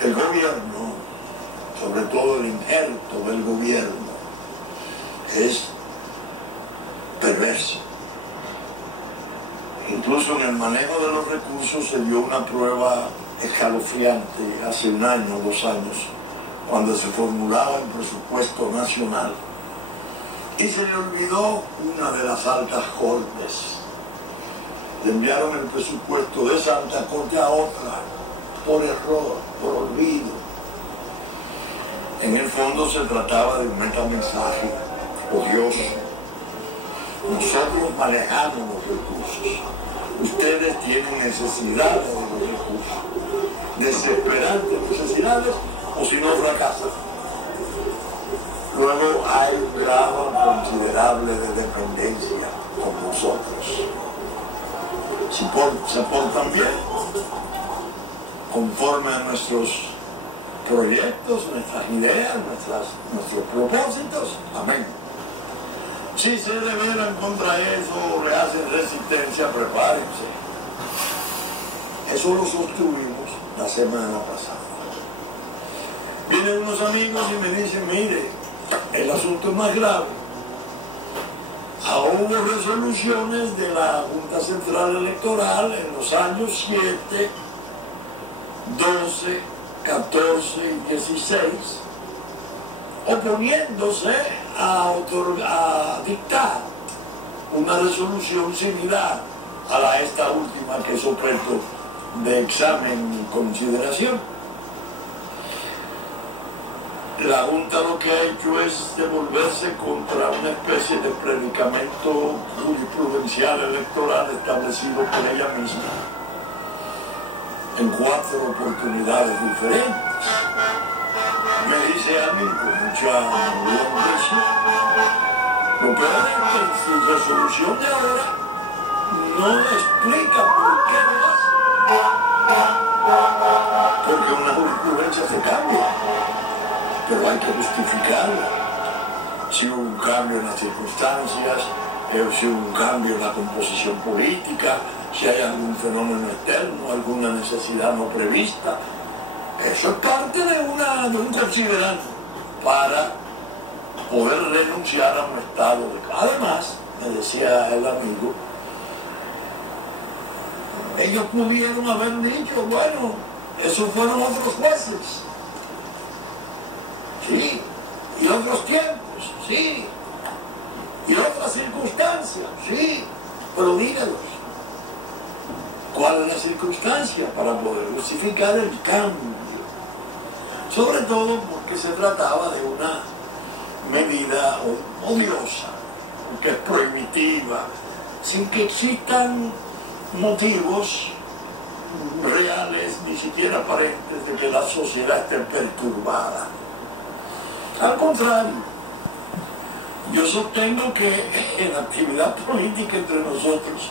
El gobierno, sobre todo el injerto del gobierno, es perverso. Incluso en el manejo de los recursos se dio una prueba escalofriante hace 1 año o 2 años, cuando se formulaba el presupuesto nacional y se le olvidó una de las altas cortes. Le enviaron el presupuesto de esa alta corte a otra, por error, por olvido. En el fondo se trataba de un metamensaje odioso. Nosotros manejamos los recursos. Ustedes tienen necesidades de los recursos, desesperantes necesidades, o si no fracasan. Luego hay un grado considerable de dependencia con nosotros. Si se portan bien, conforme a nuestros proyectos, nuestras ideas, nuestros propósitos, amén. Si se rebelan contra eso o le hacen resistencia, prepárense. Eso lo sostuvimos la semana pasada. Vienen unos amigos y me dicen, mire, el asunto es más grave. Hubo resoluciones de la Junta Central Electoral en los años 7, 12, 14 y 16, oponiéndose a dictar una resolución similar a esta última que es objeto de examen y consideración. La Junta lo que ha hecho es devolverse contra una especie de predicamento jurisprudencial electoral establecido por ella misma en 4 oportunidades diferentes. Me dice a mí con mucha impresión, lo peor es que su resolución de ahora no explica por qué lo hace. Porque una jurisprudencia se cambia, pero hay que justificarla. Si hubo un cambio en las circunstancias, si hubo un cambio en la composición política, si hay algún fenómeno externo, alguna necesidad no prevista. Eso es parte de un considerante para poder renunciar a un estado de... Además, me decía el amigo, ellos pudieron haber dicho, bueno, esos fueron otros jueces. Sí, y otros tiempos, sí, y otras circunstancias, sí, pero dígalos. ¿Cuál es la circunstancia para poder justificar el cambio? Sobre todo porque se trataba de una medida odiosa, que es prohibitiva, sin que existan motivos reales, ni siquiera aparentes, de que la sociedad esté perturbada. Al contrario, yo sostengo que en la actividad política entre nosotros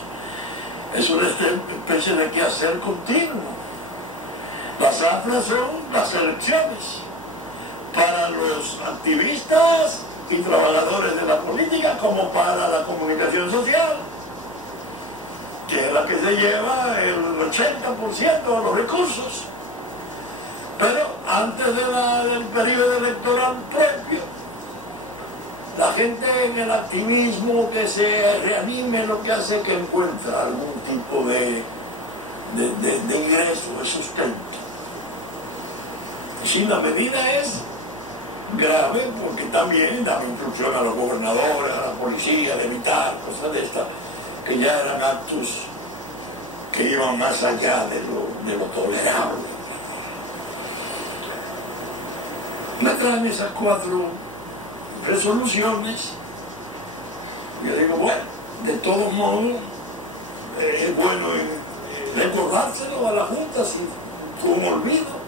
es una especie de quehacer continuo. Las afras son las elecciones. Para los activistas y trabajadores de la política, como para la comunicación social, que es la que se lleva el 80% de los recursos. Pero antes del periodo electoral propio, la gente en el activismo que se reanime lo que hace es que encuentra algún tipo de ingreso, de sustento. Si la medida es grave, porque también daba instrucción a los gobernadores, a la policía, de evitar cosas de estas, que ya eran actos que iban más allá de lo tolerable. Me traen esas 4 resoluciones. Yo digo, bueno, de todos modos, es bueno recordárselo a la Junta si fue un olvido,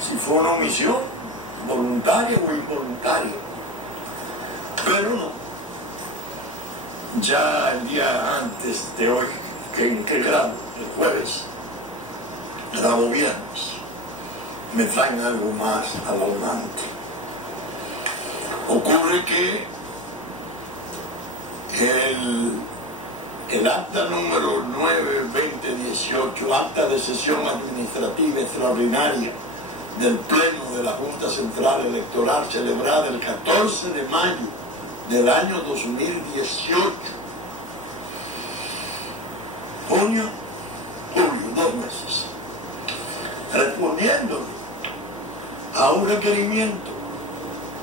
si fue una omisión, voluntaria o involuntaria. Pero no. Ya el día antes de hoy, que grabo, el jueves, grabo viernes, me traen algo más alarmante. Ocurre que el acta número 9/2018, acta de sesión administrativa extraordinaria del Pleno de la Junta Central Electoral celebrada el 14 de mayo del año 2018. Junio, julio, 2 meses. Respondiéndole a un requerimiento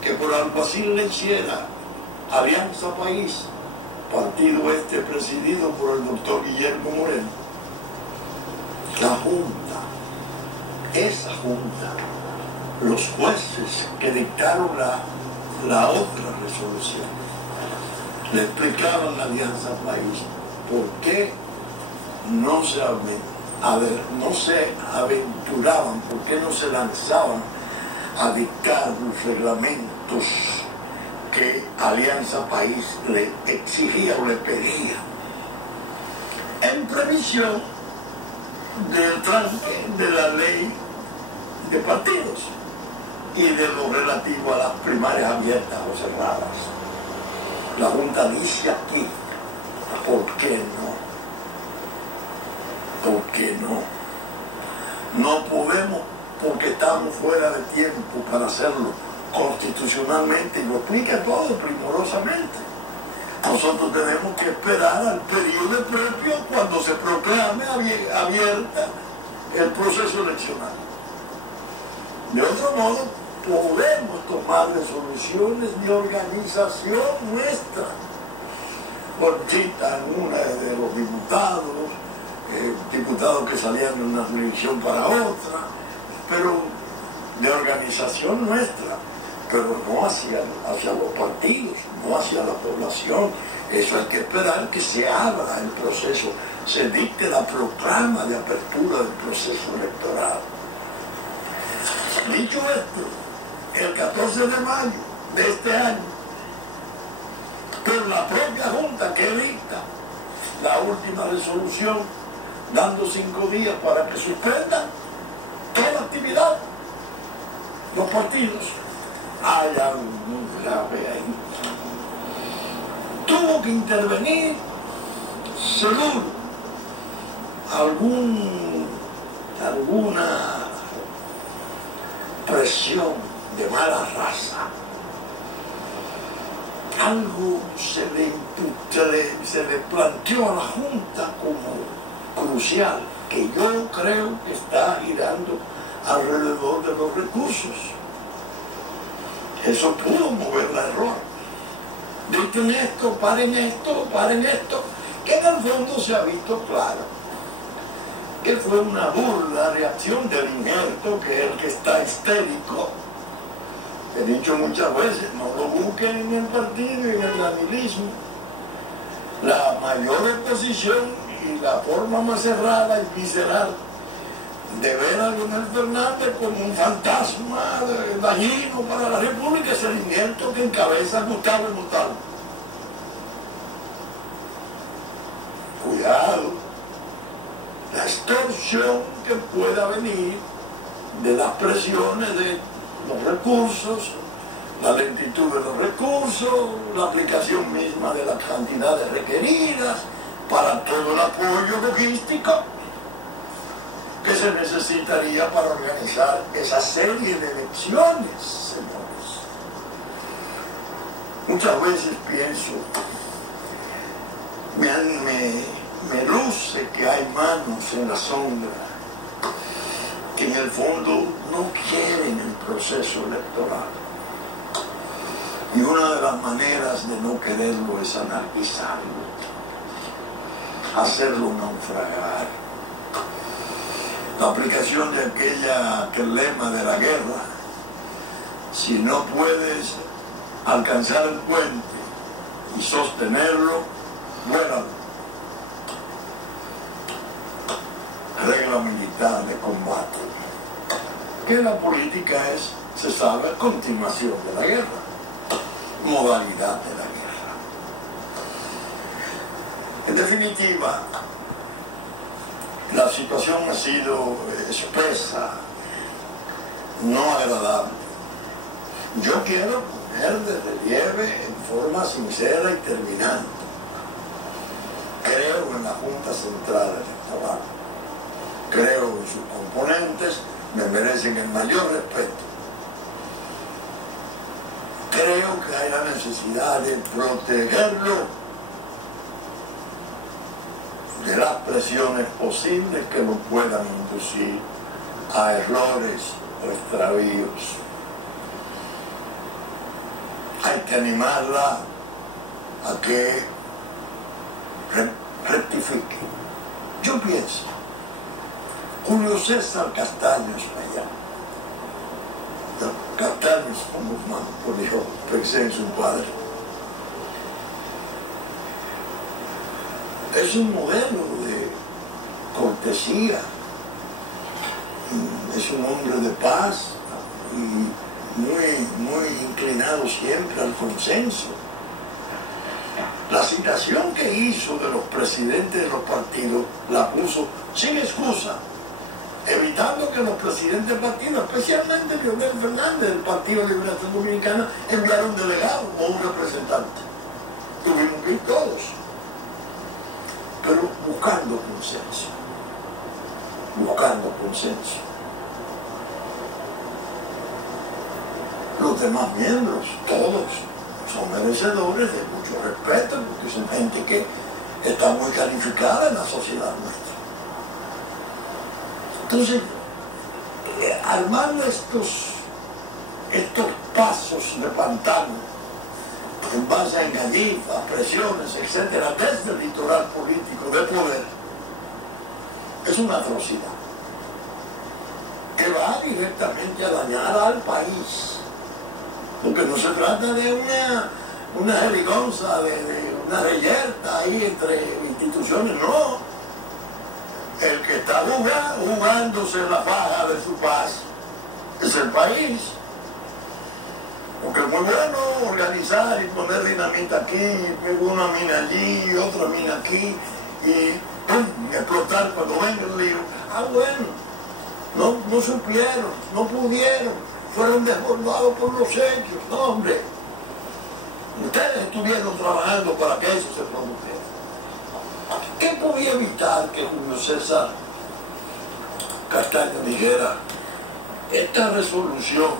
que por alguacil le hiciera Alianza País, partido presidido por el doctor Guillermo Moreno, la Junta, esa Junta, los jueces que dictaron la otra resolución, le explicaban a la Alianza País por qué no se aventuraban, por qué no se lanzaban a dictar los reglamentos que Alianza País le exigía o le pedía, en previsión del tranque de la ley de partidos y de lo relativo a las primarias abiertas o cerradas. La Junta dice aquí, ¿por qué no? ¿Por qué no? No podemos, porque estamos fuera de tiempo para hacerlo constitucionalmente, y lo explica todo primorosamente. Nosotros tenemos que esperar al periodo propio cuando se proclame abierta el proceso eleccional. De otro modo, podemos tomar resoluciones de organización nuestra. Citan una de los diputados que salían de una jurisdicción para otra, pero de organización nuestra, pero no hacia los partidos, no hacia la población. Eso hay que esperar que se abra el proceso, se dicte la proclama de apertura del proceso electoral. Dicho esto, el 14 de mayo de este año, por la propia Junta que dicta la última resolución, dando 5 días para que suspendan toda actividad, los partidos, hay algo muy grave ahí. Tuvo que intervenir, seguro, alguna presión de mala raza. Algo se le planteó a la Junta como crucial, que yo creo que está girando alrededor de los recursos. Eso pudo mover el error. Dicten esto, paren esto, que en el fondo se ha visto claro que fue una burda reacción del injerto, que es el que está histérico. He dicho muchas veces, no lo busquen en el partido y en el danilismo. La mayor oposición y la forma más cerrada y visceral de ver a Leonel Fernández como un fantasma dañino para la República es el injerto que encabeza Gustavo Montalvo. Cuidado, la extorsión que pueda venir de las presiones de los recursos, la lentitud de los recursos, la aplicación misma de las cantidades requeridas para todo el apoyo logístico que se necesitaría para organizar esa serie de elecciones, señores. Muchas veces pienso, me luce que hay manos en la sombra que en el fondo no quieren el proceso electoral. Y una de las maneras de no quererlo es anarquizarlo, hacerlo naufragar. La aplicación de aquel lema de la guerra: si no puedes alcanzar el puente y sostenerlo, vuélalo. Regla militar de combate. Que la política es, se sabe, continuación de la guerra, modalidad de la guerra. En definitiva, la situación ha sido espesa, no agradable. Yo quiero poner de relieve en forma sincera y terminante: creo en la Junta Central Electoral, creo en sus componentes, me merecen el mayor respeto. Creo que hay la necesidad de protegerlo de las presiones posibles que lo puedan inducir a errores o extravíos. Hay que animarla a que rectifique. Yo pienso, Julio César Castaños me llama. Castaños como Guzmán, por hijo, pensé en su padre. Es un modelo de cortesía, es un hombre de paz y muy inclinado siempre al consenso. La citación que hizo de los presidentes de los partidos la puso sin excusa, evitando que los presidentes del partido, especialmente Leonel Fernández del Partido de Liberación Dominicana, enviara un delegado o un representante. Tuvimos que ir todos, pero buscando consenso. Los demás miembros, todos, son merecedores de mucho respeto, porque son gente que está muy calificada en la sociedad nuestra. Entonces, armando estos pasos de pantano en base a engañifas, presiones, etcétera, desde el litoral político de poder, es una atrocidad que va directamente a dañar al país, porque no se trata de una jerigonza, de una reyerta ahí entre instituciones, no. El que está jugándose la faja de su paz es el país. Porque es muy bueno organizar y poner dinamita aquí, una mina allí, otra mina aquí, y ¡pum!, explotar cuando venga el lío. Bueno, no supieron, no pudieron, fueron desbordados por los hechos. No, hombre, ustedes estuvieron trabajando para que eso se produjera. ¿Qué podía evitar que Julio César Castaños dijera: esta resolución,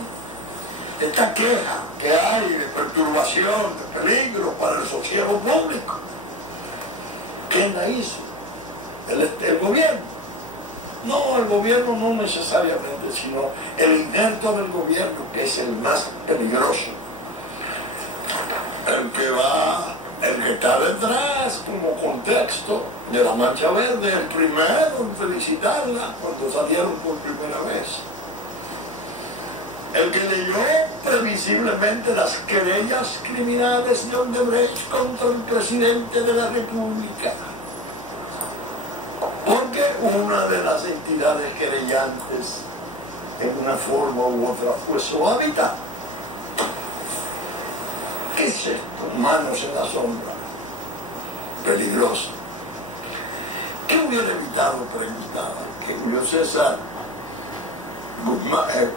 esta queja que hay de perturbación, de peligro para el sosiego público, ¿quién la hizo? El gobierno. No, el gobierno no necesariamente, sino el injerto del gobierno, que es el más peligroso. El que está detrás como contexto de la Marcha Verde, el primero en felicitarla cuando salieron por primera vez. El que leyó previsiblemente las querellas criminales de Odebrecht contra el presidente de la República. Porque una de las entidades querellantes, en una forma u otra, fue su hábitat. ¿Qué es esto? Manos en la sombra. Peligroso. ¿Qué hubiera evitado? Preguntaba. Que Julio César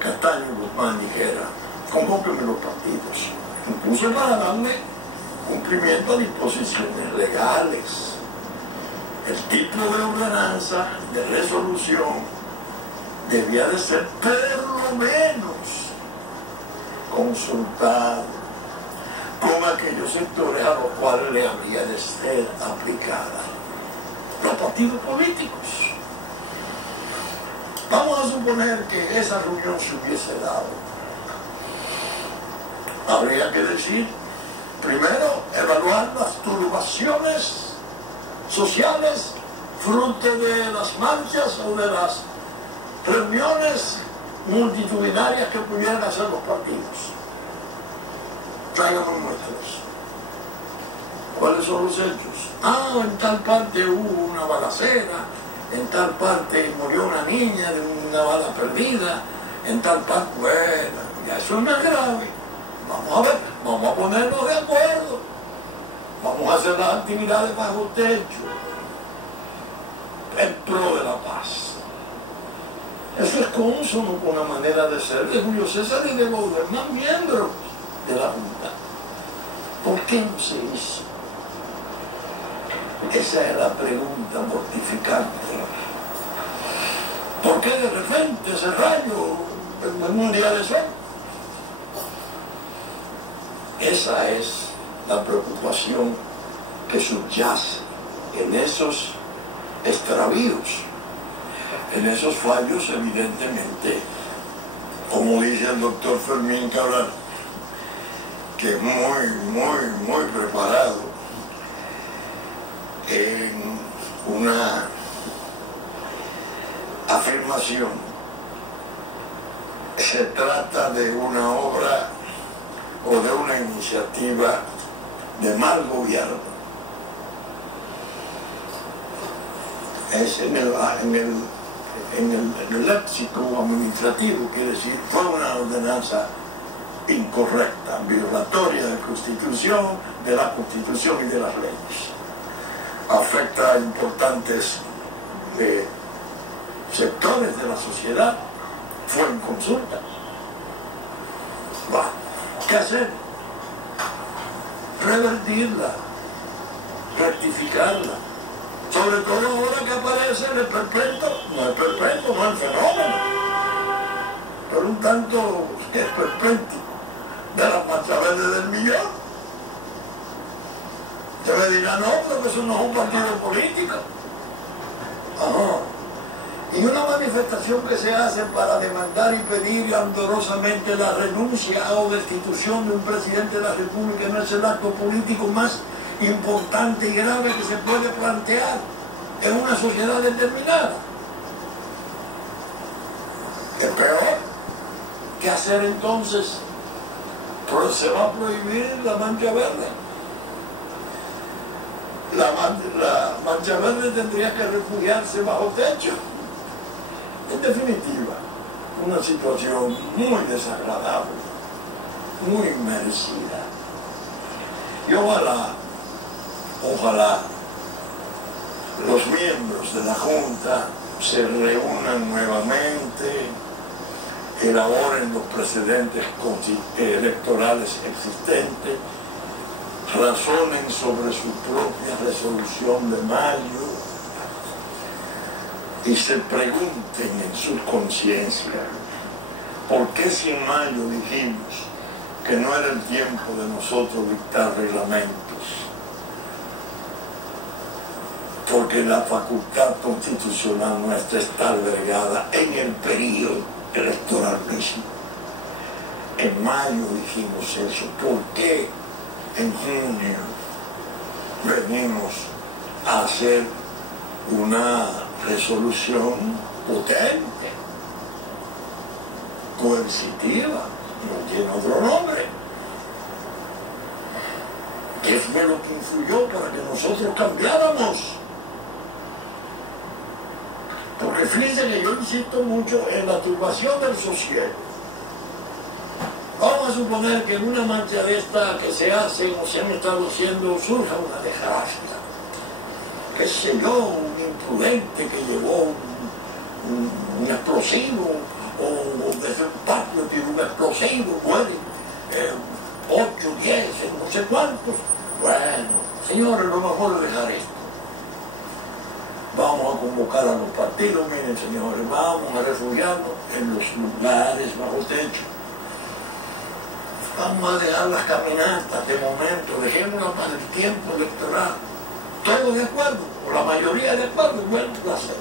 Castaño Guzmán dijera: convóquenme los partidos. Incluso para darle cumplimiento a disposiciones legales. El tipo de ordenanza, de resolución, debía de ser por lo menos consultado con aquellos sectores a los cuales le habría de ser aplicada. Los partidos políticos. Vamos a suponer que esa reunión se hubiese dado. Habría que decir, primero, evaluar las turbaciones sociales fruto de las marchas o de las reuniones multitudinarias que pudieran hacer los partidos. Tráiganos muestras. ¿Cuáles son los hechos? En tal parte hubo una balacera, en tal parte murió una niña de una bala perdida, en tal parte, bueno, ya eso es más grave. Vamos a ver, vamos a ponernos de acuerdo, vamos a hacer las actividades bajo techo, en pro de la paz. Eso es consono con la manera de ser de Julio César y de los demás miembros de la Junta. ¿Por qué no se hizo? Esa es la pregunta mortificante. ¿Por qué de repente ese rayo en un día de sol? Esa es la preocupación que subyace en esos extravíos, en esos fallos, evidentemente, como dice el doctor Fermín Cabral, que es muy preparado en una afirmación. Se trata de una obra o de una iniciativa de mal gobierno. Es en el léxico administrativo, quiere decir, fue una ordenanza incorrecta, violatoria de Constitución, de la Constitución y de las leyes. Afecta a importantes sectores de la sociedad, fue en consulta. Bueno, ¿qué hacer? Revertirla, rectificarla. Sobre todo ahora que aparece el esperpento, no el fenómeno, pero un tanto esperpéntico de las marchas verdes del millón. Se me dirá, no, pero que eso no es un partido político. Y una manifestación que se hace para demandar y pedir ardorosamente la renuncia o destitución de un presidente de la República no es el acto político más importante y grave que se puede plantear en una sociedad determinada. Es peor. ¿Qué hacer entonces? Pues se va a prohibir la mancha verde. La mancha verde tendría que refugiarse bajo techo. En definitiva, una situación muy desagradable, muy merecida. Y ojalá los miembros de la Junta se reúnan nuevamente, elaboren los precedentes electorales existentes, razonen sobre su propia resolución de mayo y se pregunten en su conciencia por qué si en mayo dijimos que no era el tiempo de nosotros dictar reglamentos, porque la facultad constitucional nuestra está albergada en el periodo electoral mismo. En mayo dijimos eso. ¿Por qué en junio venimos a hacer una resolución potente, coercitiva, no tiene otro nombre? ¿Qué fue lo que influyó para que nosotros cambiáramos? Porque fíjense que yo insisto mucho en la turbación del sosiego. Vamos a suponer que en una marcha de esta que se hacen o se han estado haciendo surja una desgracia. Qué sé yo, un imprudente que llevó un explosivo o desde un patio tiene un explosivo, mueren 8, 10, no sé cuántos. Bueno, señores, lo mejor es dejar esto. Vamos a convocar a los partidos, miren señores, vamos a refugiarnos en los lugares bajo techo. Vamos a dejar las caminatas de momento, dejémoslas para el tiempo electoral. Todos de acuerdo, o la mayoría de acuerdo, bueno, lo hacemos.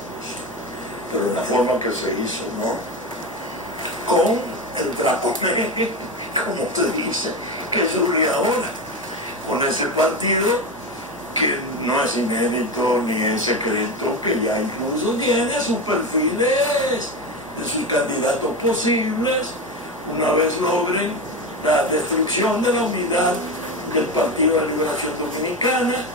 Pero de la forma que se hizo, ¿no? Con el draconejo, como usted dice, que surge ahora, con ese partido que no es inédito ni es secreto, que ya incluso tiene sus perfiles de sus candidatos posibles, una vez logren la destrucción de la unidad del Partido de Liberación Dominicana,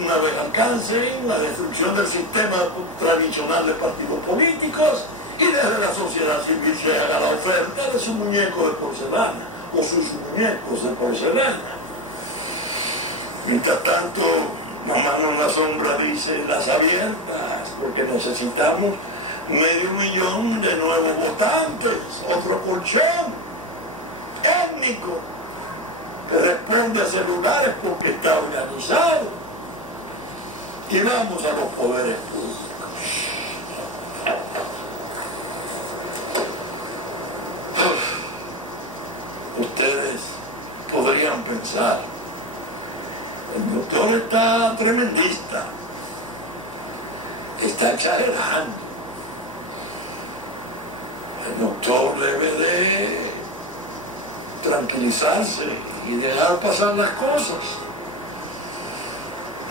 una vez alcancen la destrucción del sistema tradicional de partidos políticos y desde la sociedad civil se haga la oferta de su muñeco de porcelana o sus muñecos de porcelana. Mientras tanto, Mamá en la sombra dice las abiertas, porque necesitamos 500.000 de nuevos votantes, otro colchón étnico que responde a celulares porque está organizado. Y vamos a los poderes públicos. pensar. El doctor está tremendista, está exagerando. El doctor debe de tranquilizarse y dejar pasar las cosas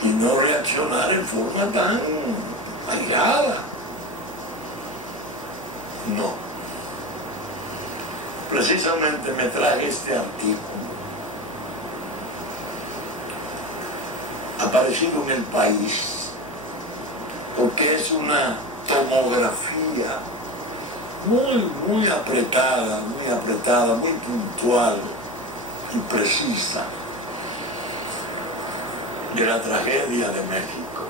y no reaccionar en forma tan airada. No. Precisamente me traje este artículo, aparecido en El País, porque es una tomografía muy apretada, muy puntual y precisa de la tragedia de México.